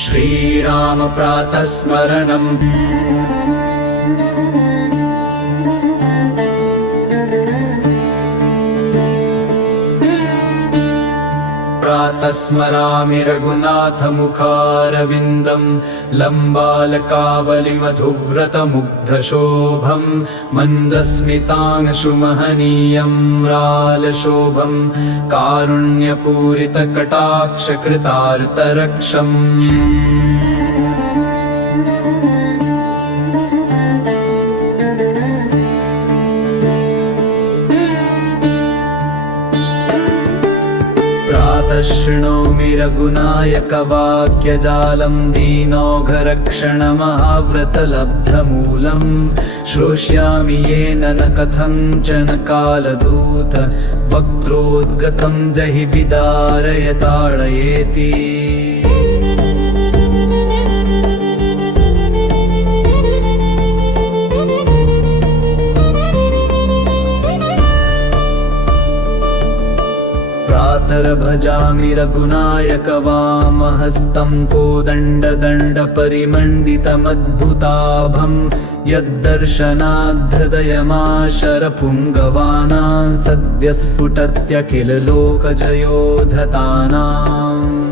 श्रीराम प्रातः स्मरणम्। प्रातः स्मरामि रघुनाथमुखारविन्दम् लम्बालकावलिमधुव्रतमुग्धशोभम् मन्दस्मितांशुमहनीयं रालशोभम् कारुण्यपूरितकटाक्षकृतार्तरक्षम्। प्रातः शृणोमि रघुनायकवाक्यजालं दीनौघरक्षणमहाव्रतलब्धमूलम् श्रोष्यामि येन न कथञ्चन कालदूत वक्त्रोद्गतं जहि विदारय ताडयेति। भजामि रघुनायकवामहस्तं कोदण्डदण्डपरिमण्डितमद्भुताभं यद्दर्शनाद्धदयमाशरपुङ्गवानां सद्य स्फुटत्यखिललोकजयोधतानाम्।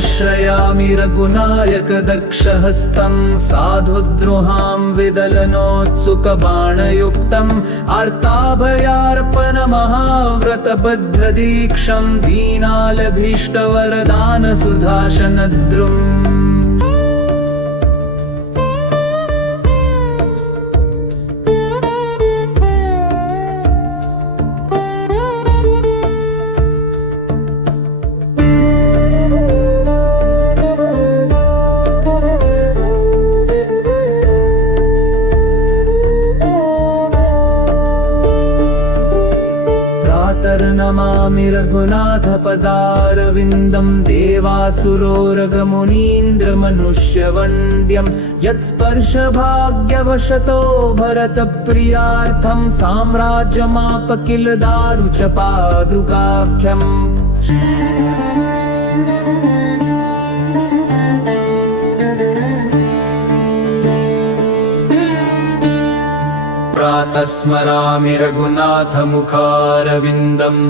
श्रयामि रघुनायकदक्षहस्तं साधुद्रुहां विदलनोत्सुकबाणयुक्तम् आर्ताभयार्पणमहाव्रतबद्धदीक्षं दीनालभीष्टवरदानसुधाशनद्रुम्। नमामि रघुनाथपदारविन्दं देवासुरोरगमुनीन्द्रमनुष्यवन्द्यं यत्स्पर्शभाग्यवशतो भरतप्रियार्थं साम्राज्यमाप किल दारु च पादुकाख्यम्। प्रातः स्मरामि रघुनाथमुखारविन्दम्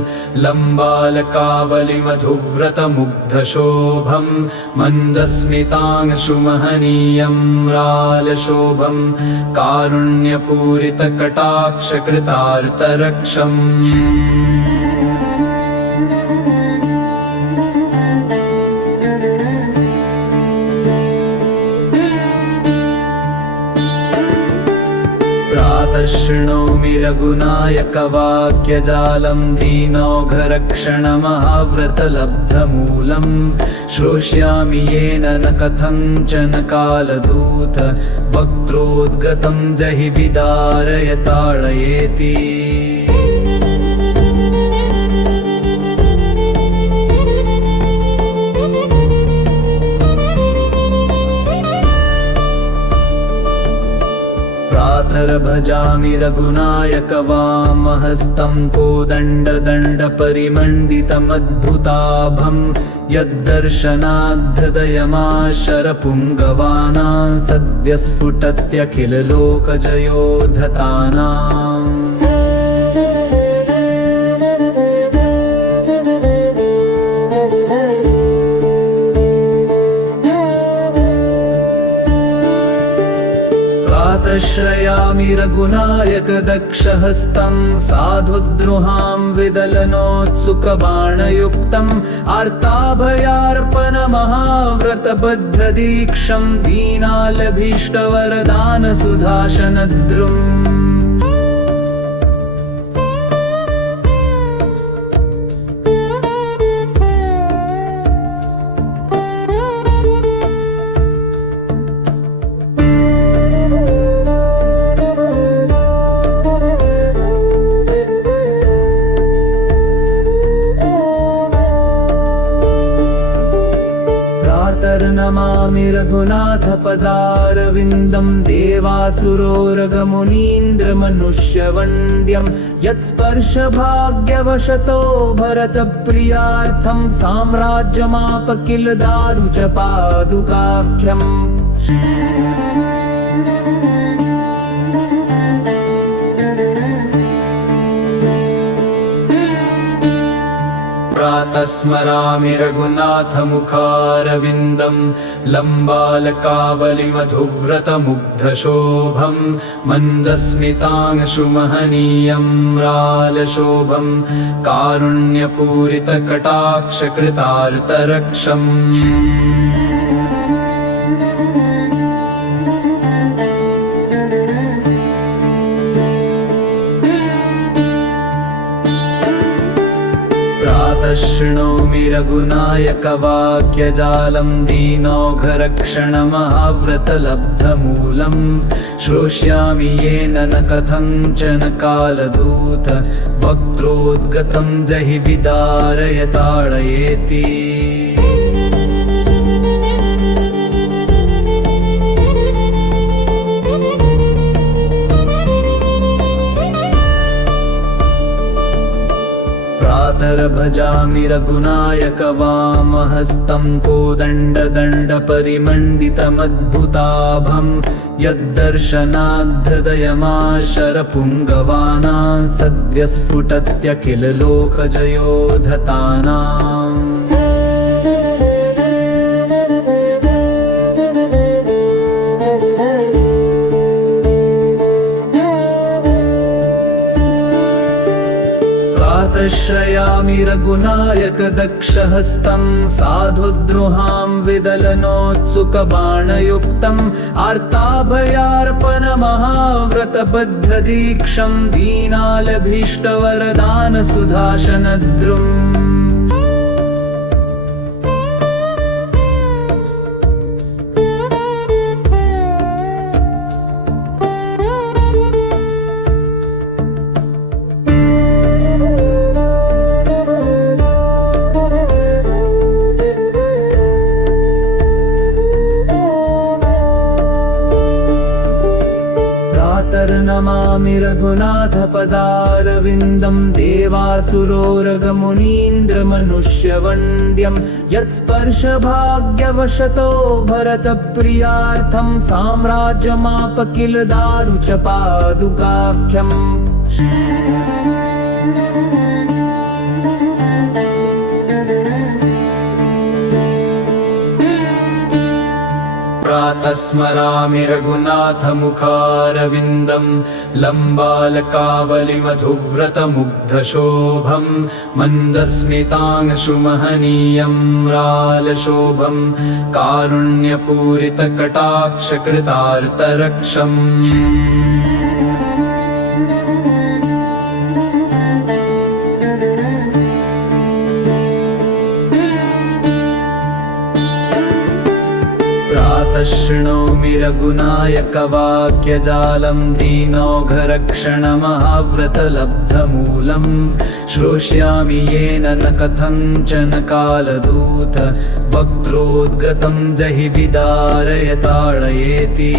लम्बालकावलिमधुव्रतमुग्धशोभम् मन्दस्मितांशुमहनीयं रालशोभम् कारुण्यपूरितकटाक्षकृतार्तरक्षम्। शृणोमि रघुनायकवाक्यजालं दीनौघरक्षणमहाव्रतलब्धमूलम् श्रोष्यामि येन न कथञ्चन कालदूत वक्त्रोद्गतं जहि विदारय ताडयेति। भजामि रघुनायकवामहस्तं कोदण्डदण्डपरिमण्डितमद्भुताभं यद्दर्शनाद्धदयमाशरपुङ्गवानां सद्य स्फुटत्यखिललोकजयोधतानाम्। श्रयामि रघुनायकदक्षहस्तं साधुद्रुहां विदलनोत्सुकबाणयुक्तम् आर्ताभयार्पणमहाव्रतबद्धदीक्षं दीनालभीष्टवरदानसुधाशनद्रुम्। नमामि रघुनाथपदारविन्दं देवासुरोरगमुनीन्द्रमनुष्यवन्द्यं यत्स्पर्शभाग्यवशतो भरतप्रियार्थं साम्राज्यमाप किल दारु च पादुकाख्यम्। प्रातः स्मरामि रघुनाथमुखारविन्दं लम्बालकावलिमधुव्रतमुग्धशोभं मन्दस्मितांशुमहनीयं म्रालशोभं कारुण्यपूरितकटाक्षकृतार्तरक्षम्। शृणोमि रघुनायकवाक्यजालं दीनौघरक्षणमहाव्रतलब्धमूलं श्रोष्यामि येन न कथञ्चन कालदूत वक्त्रोद्गतं जहि विदारय ताडयेति। भजामि रघुनायकवामहस्तं कोदण्डदण्डपरिमण्डितमद्भुताभं यद्दर्शनाद्धदयमाशरपुङ्गवानां सद्य स्फुटत्यखिललोकजयोधतानाम्। श्रयामि रघुनायकदक्षहस्तं साधुद्रुहां विदलनोत्सुकबाणयुक्तम् आर्ताभयार्पणमहाव्रतबद्धदीक्षं दीनालभीष्टवरदानसुधाशनद्रुम्। नमामि रघुनाथपदारविन्दं देवासुरोरगमुनीन्द्रमनुष्यवन्द्यं यत्स्पर्शभाग्यवशतो भरतप्रियार्थं साम्राज्यमाप किल दारु च पादुकाख्यम्। प्रातः स्मरामि रघुनाथमुखारविन्दं लम्बालकावलिमधुव्रतमुग्धशोभं मन्दस्मितांशुमहनीयं म्रालशोभं कारुण्यपूरितकटाक्षकृतार्तरक्षम्। शृणोमि रघुनायकवाक्यजालं दीनौघरक्षणमहाव्रतलब्धमूलं श्रोष्यामि येन न कथञ्चन कालदूत वक्त्रोद्गतं जहि विदारय ताडयेति।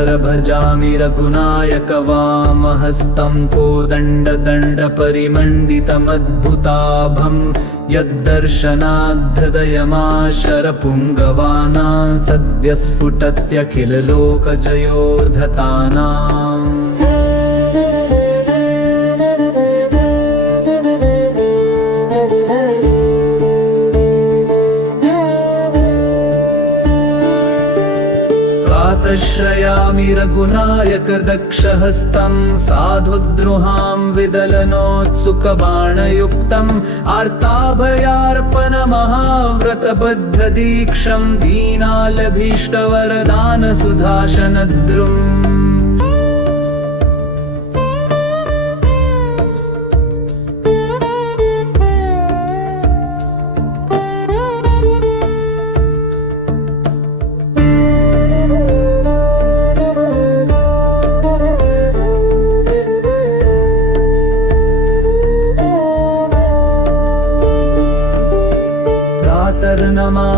भजामि रघुनायकवामहस्तं कोदण्डदण्डपरिमण्डितमद्भुताभं यद्दर्शनाद्धदयमाशरपुङ्गवानां सद्य स्फुटत्यखिललोकजयोधतानाम्। श्रयामि रघुनायकदक्षहस्तं साधुद्रुहां विदलनोत्सुकबाणयुक्तम् आर्ताभयार्पणमहाव्रतबद्धदीक्षं दीनालभीष्टवरदानसुधाशनद्रुम्।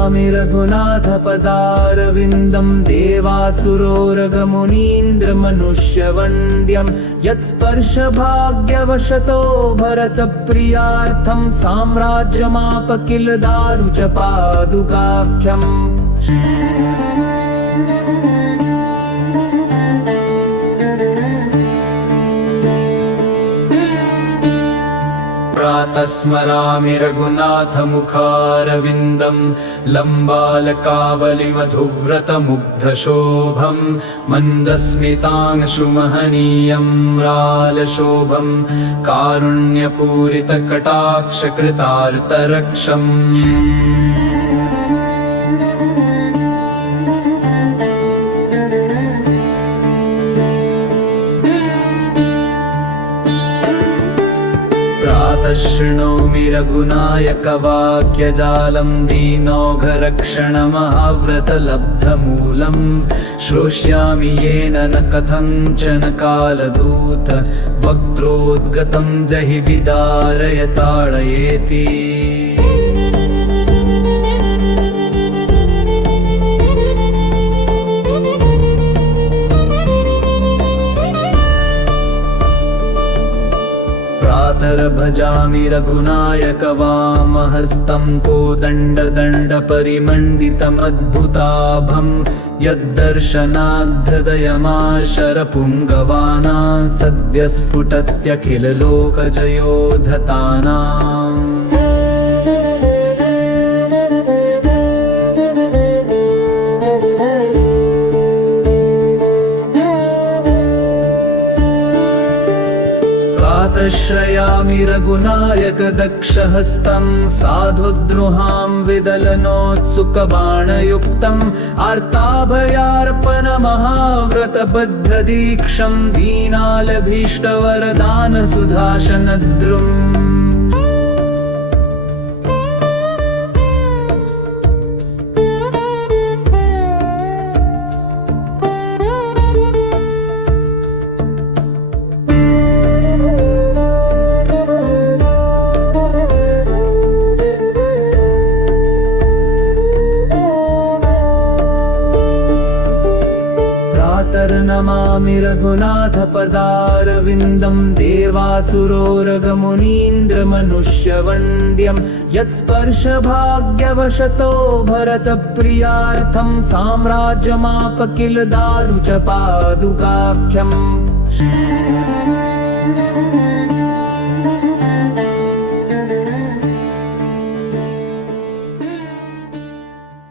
स्मरामि रघुनाथपदारविन्दं देवासुरोरगमुनीन्द्रमनुष्यवन्द्यं यत्स्पर्शभाग्यवशतो भरतप्रियार्थं साम्राज्यमाप किल दारु च पादुकाख्यम्। प्रातः स्मरामि रघुनाथमुखारविन्दं लम्बालकावलिमधुव्रतमुग्धशोभं मन्दस्मितांशुमहनीयं म्रालशोभं कारुण्यपूरितकटाक्षकृतार्तरक्षम्। शृणोमि रघुनायकवाक्यजालं दीनौघरक्षणमहाव्रतलब्धमूलं श्रोष्यामि येन न कथञ्चन कालदूत वक्त्रोद्गतं जहि विदारय ताडयेति। भजामि रघुनायकवामहस्तं कोदण्डदण्डपरिमण्डितमद्भुताभं यद्दर्शनाद्धदयमाशरपुङ्गवानां सद्य स्फुटत्यखिललोकजयोधतानाम्। श्रयामि रघुनायकदक्षहस्तं साधुद्रुहां विदलनोत्सुकबाणयुक्तम् आर्ताभयार्पणमहाव्रतबद्धदीक्षं दीनालभीष्टवरदानसुधाशनद्रुम्। नमामि रघुनाथपदारविन्दं देवासुरोरगमुनीन्द्रमनुष्यवन्द्यं यत्स्पर्शभाग्यवशतो भरतप्रियार्थं साम्राज्यमाप किल दारु च पादुकाख्यम्।